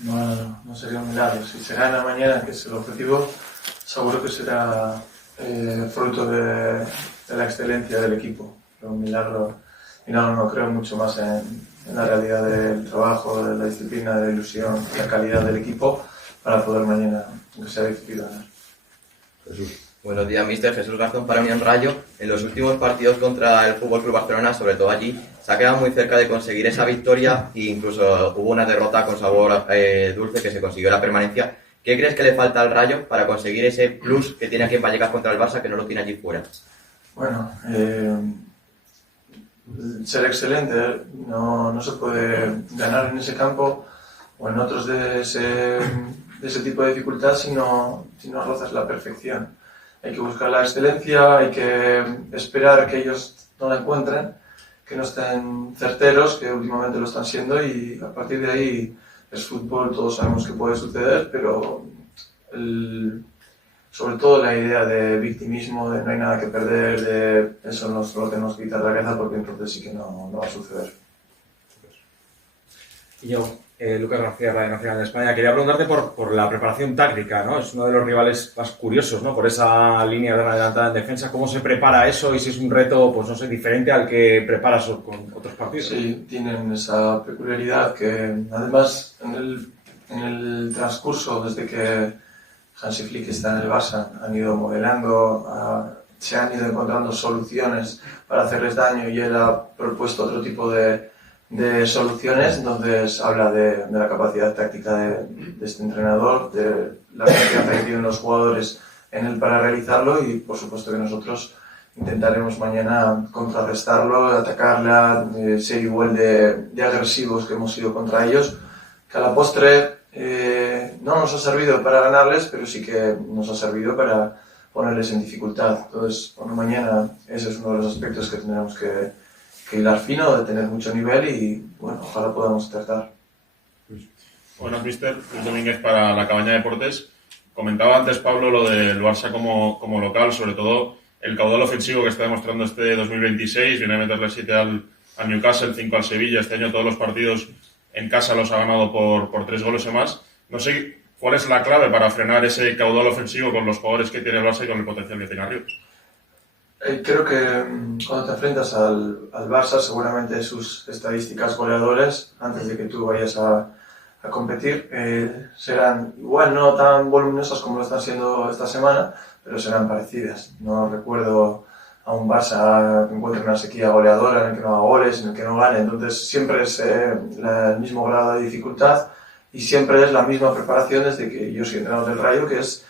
no sería un milagro. Si se gana mañana, que es el objetivo, seguro que será fruto de la excelencia del equipo. Pero un milagro no creo mucho más en la realidad del trabajo, de la disciplina, de la ilusión, la calidad del equipo para poder mañana, aunque sea difícil, ganar. Jesús. Buenos días, míster. Jesús Garzón para Unión Rayo. En los últimos partidos contra el FC Barcelona, sobre todo allí, se ha quedado muy cerca de conseguir esa victoria e incluso hubo una derrota con sabor dulce que se consiguió la permanencia. ¿Qué crees que le falta al Rayo para conseguir ese plus que tiene aquí en Vallecas contra el Barça que no lo tiene allí fuera? Bueno, ser excelente, no se puede ganar en ese campo o en otros de ese tipo de dificultad si no rozas la perfección. Hay que buscar la excelencia, hay que esperar que ellos no la encuentren, que no estén certeros, que últimamente lo están siendo, y a partir de ahí es fútbol, todos sabemos que puede suceder, pero sobre todo la idea de victimismo, de no hay nada que perder, de eso nos lo tenemos que quitar de la cabeza, porque entonces sí que no va a suceder. Y yo, Lucas García, Radio Nacional de España, quería preguntarte por la preparación táctica, ¿no? Es uno de los rivales más curiosos, ¿no? Por esa línea de adelantada en defensa. ¿Cómo se prepara eso y si es un reto, pues no sé, diferente al que preparas con otros partidos? Sí, tienen esa peculiaridad que además en el transcurso desde que Hansi Flick está en el Barça han ido modelando, se han ido encontrando soluciones para hacerles daño y él ha propuesto otro tipo de soluciones. Entonces habla de la capacidad táctica de este entrenador, de la confianza que tienen los jugadores en él para realizarlo, y por supuesto que nosotros intentaremos mañana contrarrestarlo, atacarla, ser igual de agresivos que hemos sido contra ellos, que a la postre no nos ha servido para ganarles, pero sí que nos ha servido para ponerles en dificultad. Entonces, bueno, mañana ese es uno de los aspectos que tendremos que hilar fino, de tener mucho nivel, y bueno, ojalá podamos acertar. Buenas, míster. Luis Domínguez para La Cabaña Deportes. Comentaba antes Pablo lo del Barça como local, sobre todo el caudal ofensivo que está demostrando este 2026. Viene a meterle 7 al Newcastle, 5 al Sevilla. Este año todos los partidos en casa los ha ganado por 3 goles o más. No sé cuál es la clave para frenar ese caudal ofensivo con los jugadores que tiene el Barça y con el potencial que tiene arriba. Creo que cuando te enfrentas al Barça, seguramente sus estadísticas goleadores, antes de que tú vayas a competir, serán igual no tan voluminosas como lo están siendo esta semana, pero serán parecidas. No recuerdo a un Barça que encuentre una sequía goleadora en el que no haga goles, en el que no gane. Entonces siempre es el mismo grado de dificultad y siempre es la misma preparación desde que yo soy entrenador del Rayo, que es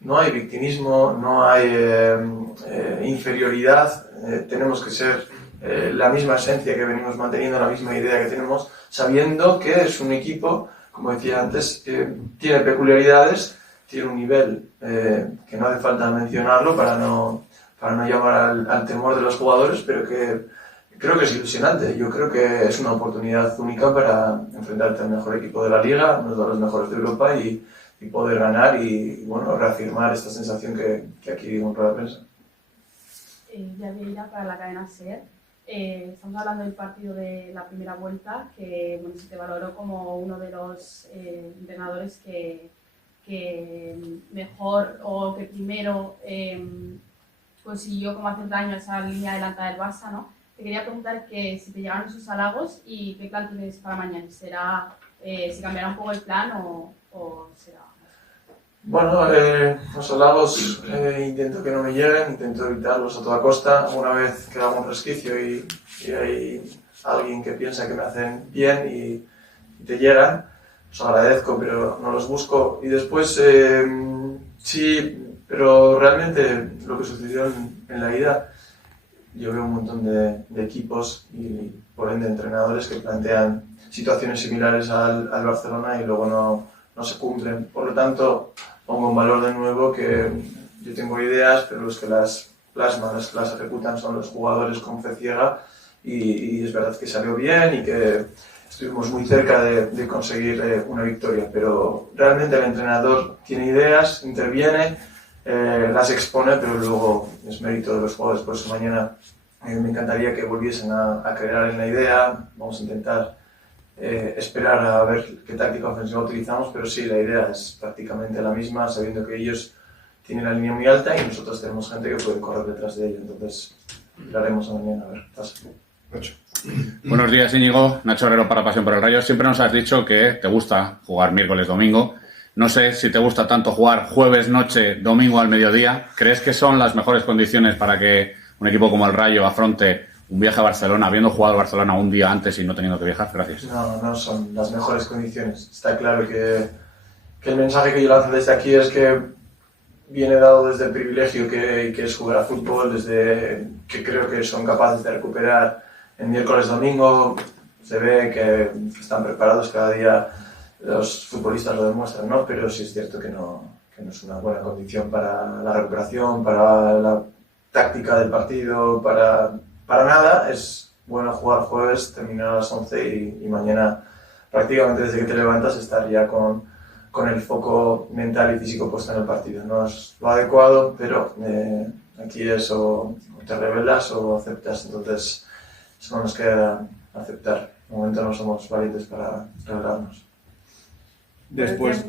no hay victimismo, no hay inferioridad, tenemos que ser la misma esencia que venimos manteniendo, la misma idea que tenemos, sabiendo que es un equipo, como decía antes, que tiene peculiaridades, tiene un nivel que no hace falta mencionarlo para no llamar al temor de los jugadores, pero que creo que es ilusionante. Yo creo que es una oportunidad única para enfrentarte al mejor equipo de la Liga, uno de los mejores de Europa, y poder ganar y bueno, reafirmar esta sensación que aquí digo en rueda de prensa. Ya Vieira para la cadena SER. Estamos hablando del partido de la primera vuelta, que bueno, se te valoró como uno de los entrenadores que mejor o que primero consiguió como hacer daño a esa línea adelantada del Barça, ¿no? Te quería preguntar que si te llegaron esos halagos y qué plan tienes para mañana. ¿Será si cambiará un poco el plan o será? Bueno, los halagos intento que no me lleguen, intento evitarlos a toda costa. Una vez que hago un resquicio y hay alguien que piensa que me hacen bien y te llegan, los agradezco, pero no los busco. Y después, sí, pero realmente lo que sucedió en la ida, yo veo un montón de equipos y por ende entrenadores que plantean situaciones similares al Barcelona y luego no se cumplen. Por lo tanto, pongo en valor de nuevo que yo tengo ideas, pero los que las plasman, los que las ejecutan son los jugadores con fe ciega, y es verdad que salió bien y que estuvimos muy cerca de conseguir una victoria, pero realmente el entrenador tiene ideas, interviene, las expone, pero luego es mérito de los jugadores. Por eso mañana me encantaría que volviesen a creer en la idea. Vamos a intentar esperar a ver qué táctica ofensiva utilizamos, pero sí, la idea es prácticamente la misma, sabiendo que ellos tienen la línea muy alta y nosotros tenemos gente que puede correr detrás de ellos. Entonces, miraremos mañana a ver qué pasa. Buenos días, Íñigo. Nacho Herrero para Pasión por el Rayo. Siempre nos has dicho que te gusta jugar miércoles, domingo. No sé si te gusta tanto jugar jueves, noche, domingo al mediodía. ¿Crees que son las mejores condiciones para que un equipo como el Rayo afronte un viaje a Barcelona, habiendo jugado Barcelona un día antes y no teniendo que viajar? Gracias. No son las mejores condiciones. Está claro que el mensaje que yo lanzo desde aquí es que viene dado desde el privilegio que es jugar a fútbol, desde que creo que son capaces de recuperar el miércoles, domingo. Se ve que están preparados cada día. Los futbolistas lo demuestran, ¿no? Pero sí es cierto que no es una buena condición para la recuperación, para la táctica del partido, para nada. Es bueno jugar jueves, terminar a las 11 y mañana prácticamente desde que te levantas estar ya con el foco mental y físico puesto en el partido. No es lo adecuado, pero aquí es o te rebelas o aceptas. Entonces, solo nos queda aceptar. De momento no somos valientes para rebelarnos. Después...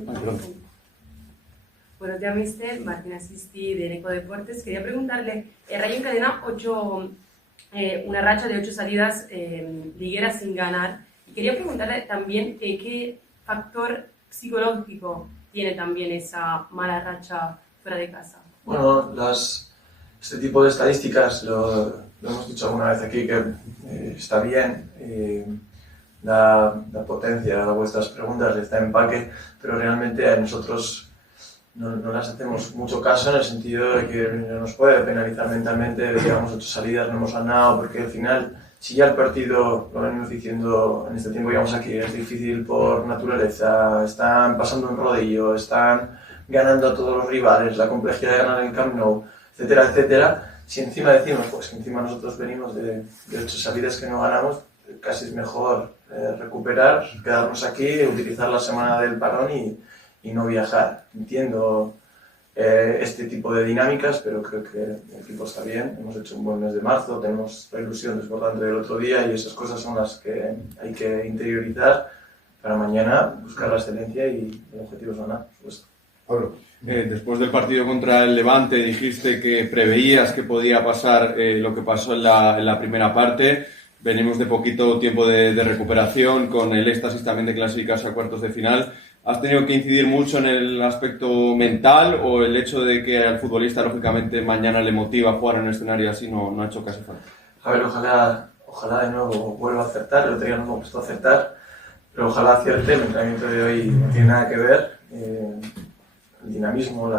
Buenos días, mister. Martín Asisti de Eco Deportes. Quería preguntarle, el Rayo encadena una racha de 8 salidas ligueras sin ganar. Y quería preguntarle también qué factor psicológico tiene también esa mala racha fuera de casa. Bueno, este tipo de estadísticas, lo hemos dicho alguna vez aquí, que está bien, da potencia a vuestras preguntas, les da empaque, pero realmente a nosotros no las hacemos mucho caso, en el sentido de que no nos puede penalizar mentalmente, llevamos 8 salidas, no hemos ganado, porque al final, si ya el partido, lo venimos diciendo en este tiempo, llevamos aquí, es difícil por naturaleza, están pasando un rodillo, están ganando a todos los rivales, la complejidad de ganar en el Camp Nou, etcétera, etcétera. Si encima decimos, pues que encima nosotros venimos de 8 salidas que no ganamos, casi es mejor recuperar, quedarnos aquí, utilizar la semana del parón y no viajar. Entiendo este tipo de dinámicas, pero creo que el equipo está bien. Hemos hecho un buen mes de marzo, tenemos la ilusión desbordante del otro día y esas cosas son las que hay que interiorizar para mañana buscar la excelencia y el objetivo es ganar, por supuesto. Pablo, después del partido contra el Levante dijiste que preveías que podía pasar lo que pasó en la primera parte. Venimos de poquito tiempo de recuperación, con el éxtasis también de clasificarse a cuartos de final. ¿Has tenido que incidir mucho en el aspecto mental o el hecho de que al futbolista, lógicamente, mañana le motiva a jugar en un escenario así no ha hecho casi falta? A ver, ojalá de nuevo vuelva a acertar. El otro día no me ha puesto a acertar, pero ojalá acierte. El entrenamiento de hoy no tiene nada que ver. El dinamismo,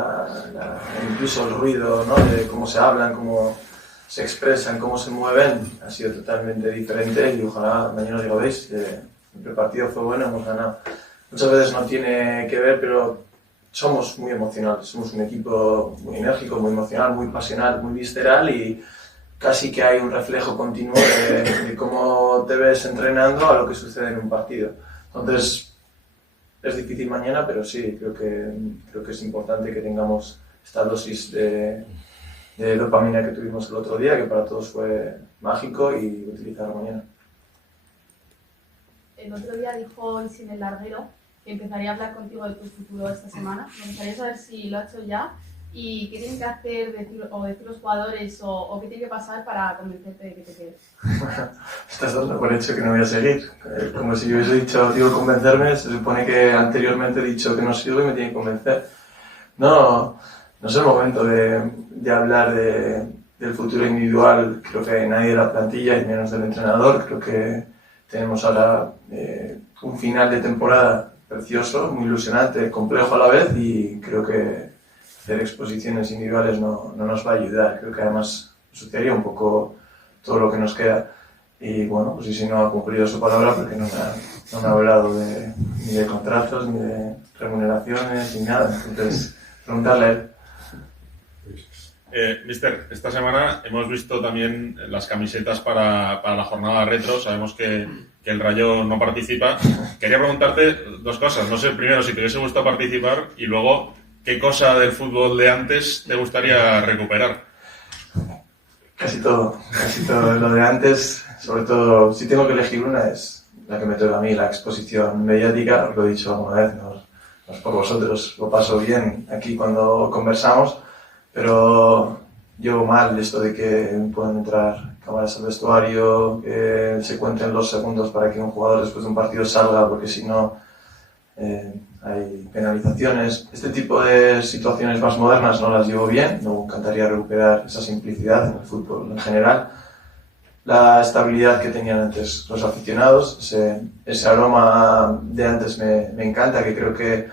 incluso el ruido, ¿no? De cómo se hablan, cómo se expresan, cómo se mueven, ha sido totalmente diferente y ojalá mañana digo, veis, el partido fue bueno, hemos ganado. Muchas veces no tiene que ver, pero somos muy emocionales, somos un equipo muy enérgico, muy emocional, muy pasional, muy visceral y casi que hay un reflejo continuo de cómo te ves entrenando a lo que sucede en un partido. Entonces, es difícil mañana, pero sí, creo que es importante que tengamos esta dosis de dopamina que tuvimos el otro día, que para todos fue mágico, y utilizarlo mañana. El otro día dijo Isi el Larguero que empezaría a hablar contigo de tu futuro esta semana. Me gustaría saber si lo ha hecho ya y qué tienen que hacer decir los jugadores o qué tiene que pasar para convencerte de que te quedes. Estás dando por hecho que no voy a seguir. Como si yo hubiese dicho, digo, convencerme, se supone que anteriormente he dicho que no sirve y me tiene que convencer. No es el momento de hablar del futuro individual, creo que nadie de la plantilla y menos del entrenador. Creo que tenemos ahora un final de temporada precioso, muy ilusionante, complejo a la vez, y creo que hacer exposiciones individuales no nos va a ayudar. Creo que además sucedería un poco todo lo que nos queda. Y bueno, pues si no ha cumplido su palabra, porque no me ha hablado ni de contratos, ni de remuneraciones, ni nada. Entonces, preguntarle a él. Mister, esta semana hemos visto también las camisetas para la jornada retro. Sabemos que el Rayo no participa. Quería preguntarte dos cosas. No sé, primero, si te hubiese gustado participar y luego, ¿qué cosa del fútbol de antes te gustaría recuperar? Casi todo lo de antes. Sobre todo, si tengo que elegir una, es la que me toca a mí, la exposición mediática. Os lo he dicho alguna vez, no es por vosotros, lo paso bien aquí cuando conversamos, pero llevo mal esto de que puedan entrar cámaras al vestuario, que se cuenten los segundos para que un jugador después de un partido salga, porque si no hay penalizaciones. Este tipo de situaciones más modernas no las llevo bien, me encantaría recuperar esa simplicidad en el fútbol en general. La estabilidad que tenían antes los aficionados, ese aroma de antes me encanta, que creo que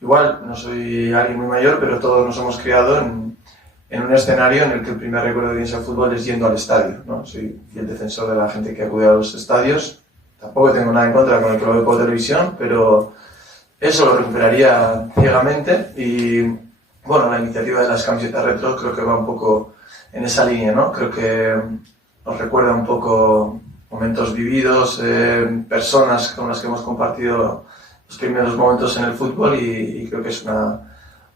igual no soy alguien muy mayor, pero todos nos hemos criado en un escenario en el que el primer recuerdo de irse al fútbol es yendo al estadio, ¿no? Soy fiel defensor de la gente que acude a los estadios. Tampoco tengo nada en contra con el que lo veo por televisión, pero eso lo recuperaría ciegamente. Y bueno, la iniciativa de las camisetas retro creo que va un poco en esa línea, ¿no? Creo que nos recuerda un poco momentos vividos, personas con las que hemos compartido los primeros momentos en el fútbol, y creo que es una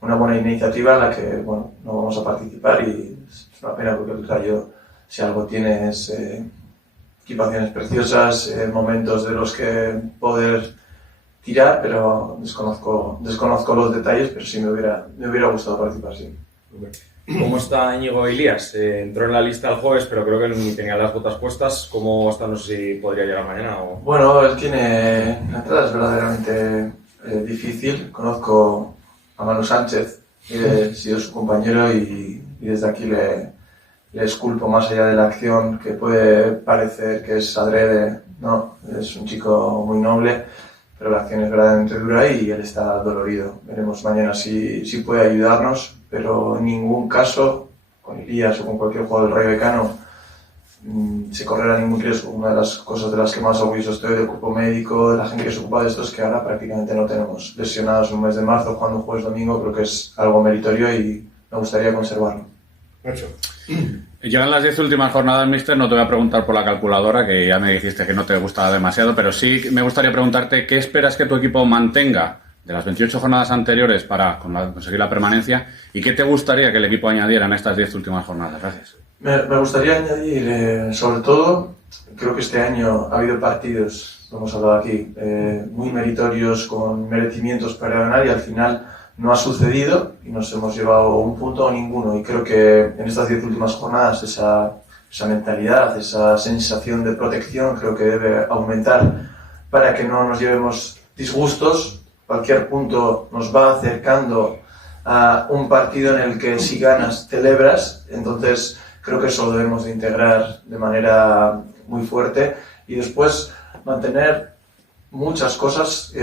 buena iniciativa en la que, bueno, no vamos a participar, y es una pena porque el Rayo, si algo tiene, es equipaciones preciosas, momentos de los que poder tirar, pero desconozco los detalles, pero sí me hubiera gustado participar, sí. ¿Cómo está Íñigo Elías? Entró en la lista el jueves, pero creo que ni tenía las botas puestas. ¿Cómo está? No sé si podría llegar mañana o... Bueno, él tiene... La entrada es verdaderamente difícil. Conozco a Manu Sánchez, he sido su compañero, y desde aquí le esculpo, más allá de la acción que puede parecer que es adrede. No, es un chico muy noble, pero la acción es verdaderamente dura y él está dolorido. Veremos mañana si puede ayudarnos, pero en ningún caso, con Elías o con cualquier jugador del Rayo Vallecano, se correrá ningún riesgo. Una de las cosas de las que más orgulloso estoy del cuerpo médico, de la gente que se ocupa de esto, es que ahora prácticamente no tenemos lesionados en un mes de marzo jugando jueves domingo. Creo que es algo meritorio y me gustaría conservarlo. Llegan las 10 últimas jornadas, mister. No te voy a preguntar por la calculadora, que ya me dijiste que no te gusta demasiado, pero sí me gustaría preguntarte qué esperas que tu equipo mantenga de las 28 jornadas anteriores para conseguir la permanencia, y qué te gustaría que el equipo añadiera en estas 10 últimas jornadas. Gracias. Me gustaría añadir, sobre todo, creo que este año ha habido partidos, lo hemos hablado aquí, muy meritorios, con merecimientos para ganar, y al final no ha sucedido y nos hemos llevado un punto o ninguno. Y creo que en estas 10 últimas jornadas esa mentalidad, esa sensación de protección creo que debe aumentar para que no nos llevemos disgustos. Cualquier punto nos va acercando a un partido en el que si ganas celebras. Entonces creo que eso lo debemos de integrar de manera muy fuerte, y después mantener muchas cosas,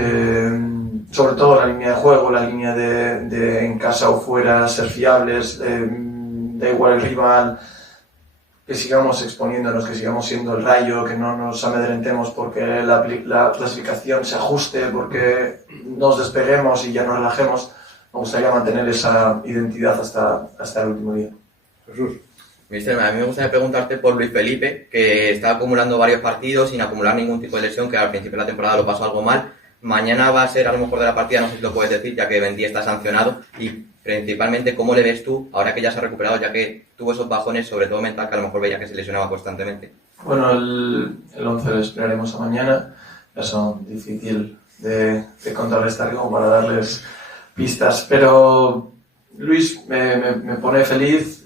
sobre todo la línea de juego, la línea de en casa o fuera, ser fiables, da igual el rival, que sigamos exponiéndonos, que sigamos siendo el Rayo, que no nos amedrentemos porque la clasificación se ajuste, porque nos despeguemos y ya nos relajemos. Me gustaría mantener esa identidad hasta el último día. Jesús. Mister, a mí me gustaría preguntarte por Luis Felipe, que está acumulando varios partidos sin acumular ningún tipo de lesión, que al principio de la temporada lo pasó algo mal. Mañana va a ser a lo mejor de la partida, no sé si lo puedes decir, ya que Mendy está sancionado. Y principalmente, ¿cómo le ves tú, ahora que ya se ha recuperado, ya que tuvo esos bajones, sobre todo mental, que a lo mejor veía que se lesionaba constantemente? Bueno, el 11 lo esperaremos a mañana. Ya son difícil de contrarrestar como para darles pistas, pero Luis me pone feliz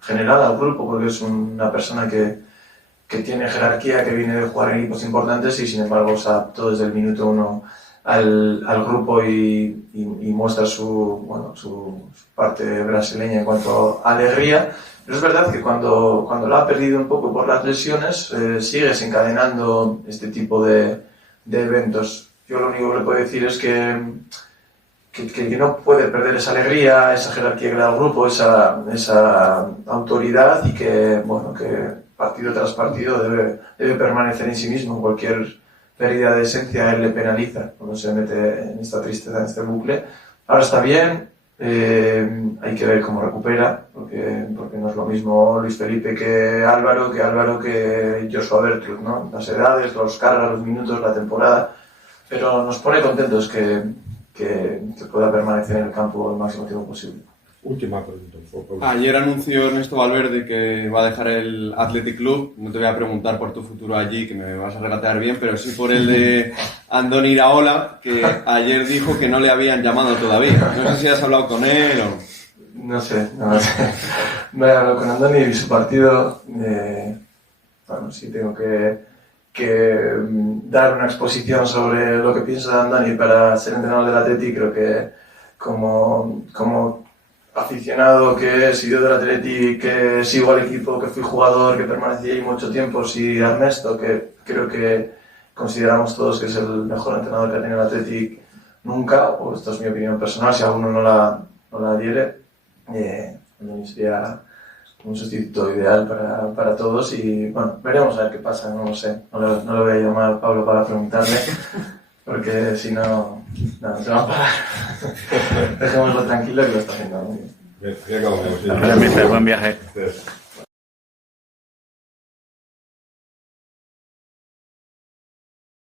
general al grupo, porque es una persona que tiene jerarquía, que viene de jugar en equipos importantes, y sin embargo se adaptó desde el minuto uno al grupo y muestra su parte brasileña en cuanto a alegría. Pero es verdad que cuando lo ha perdido un poco por las lesiones, sigue desencadenando este tipo de eventos. Yo lo único que le puedo decir es que no puede perder esa alegría, esa jerarquía que le da al grupo, esa autoridad, y que partido tras partido debe permanecer en sí mismo. Cualquier pérdida de esencia a él le penaliza cuando se mete en esta tristeza, en este bucle. Ahora está bien, hay que ver cómo recupera, porque no es lo mismo Luis Felipe que Álvaro que Joshua Bertrud, ¿no? Las edades, los cargas, los minutos, la temporada, pero nos pone contentos que pueda permanecer en el campo el máximo tiempo posible. Última pregunta, por favor. Ayer anunció Ernesto Valverde que va a dejar el Athletic Club. No te voy a preguntar por tu futuro allí, que me vas a regatear bien, pero sí por el de Andoni Iraola, que ayer dijo que no le habían llamado todavía. No sé si has hablado con él o... No sé. Me he hablado con Andoni y vi su partido. Bueno, sí tengo que dar una exposición sobre lo que pienso de Andoni para ser entrenador del Atleti. Creo que como aficionado que he sido del Atleti, que sigo al equipo, que fui jugador, que permanecí ahí mucho tiempo, sí Ernesto, que creo que consideramos todos que es el mejor entrenador que ha tenido el Atleti nunca, o esto es mi opinión personal, si alguno no la adhiere, sería un sustituto ideal para todos y bueno, veremos a ver qué pasa, no lo sé, no le voy a llamar a Pablo para preguntarle, porque si no, se va a parar. Dejémoslo tranquilo que lo está haciendo muy bien. Gracias, mister. Buen viaje.